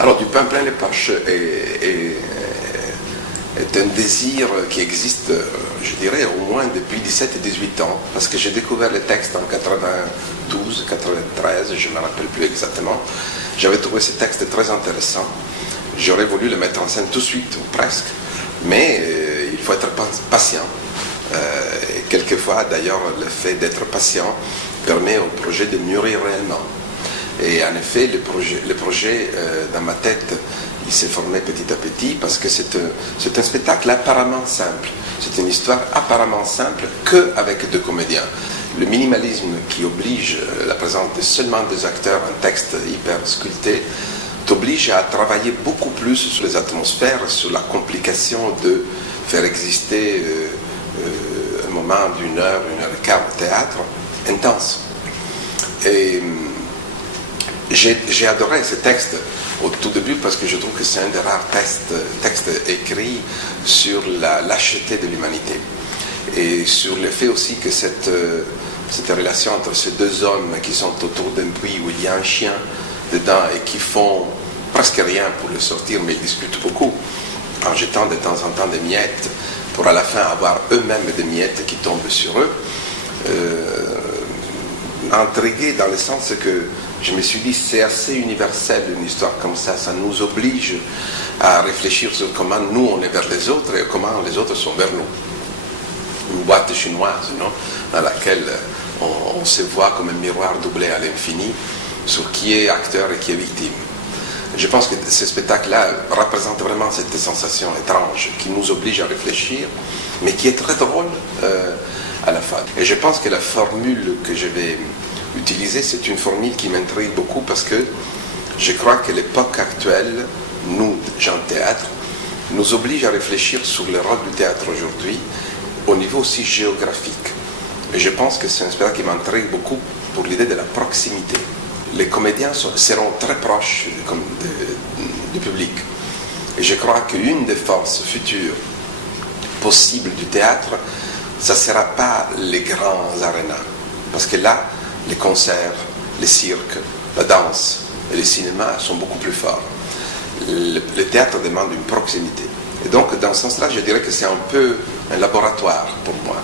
Alors, du pain plein les poches est un désir qui existe, je dirais, au moins depuis 17 et 18 ans, parce que j'ai découvert les textes en 92, 93, je ne me rappelle plus exactement. J'avais trouvé ces textes très intéressants. J'aurais voulu les mettre en scène tout de suite, ou presque, mais il faut être patient. Et quelquefois, d'ailleurs, le fait d'être patient permet au projet de mûrir réellement. Et en effet, le projet dans ma tête, il s'est formé petit à petit parce que c'est un spectacle apparemment simple. C'est une histoire apparemment simple qu'avec deux comédiens. Le minimalisme qui oblige la présence de seulement deux acteurs, un texte hyper sculpté, t'oblige à travailler beaucoup plus sur les atmosphères, sur la complication de faire exister un moment d'une heure et quart au théâtre intense. Et j'ai adoré ce texte au tout début parce que je trouve que c'est un des rares textes écrits sur la lâcheté de l'humanité et sur le fait aussi que cette relation entre ces deux hommes qui sont autour d'un puits où il y a un chien dedans et qui font presque rien pour le sortir, mais ils discutent beaucoup en jetant de temps en temps des miettes pour à la fin avoir eux-mêmes des miettes qui tombent sur eux. Intrigué dans le sens que je me suis dit c'est assez universel une histoire comme ça nous oblige à réfléchir sur comment nous on est vers les autres et comment les autres sont vers nous. Une boîte chinoise, non, dans laquelle on se voit comme un miroir doublé à l'infini sur qui est acteur et qui est victime. Je pense que ce spectacle-là représente vraiment cette sensation étrange qui nous oblige à réfléchir, mais qui est très drôle à la fin. Et je pense que la formule que je vais utiliser, c'est une formule qui m'intrigue beaucoup parce que je crois que l'époque actuelle, nous, gens de théâtre, nous oblige à réfléchir sur le rôle du théâtre aujourd'hui au niveau aussi géographique. Et je pense que c'est un spectacle qui m'intrigue beaucoup pour l'idée de la proximité. Les comédiens seront très proches du public. Et je crois qu'une des forces futures possibles du théâtre, ça ne sera pas les grands arénas. Parce que là, les concerts, les cirques, la danse et le cinéma sont beaucoup plus forts. Le théâtre demande une proximité. Et donc, dans ce sens-là, je dirais que c'est un peu un laboratoire pour moi.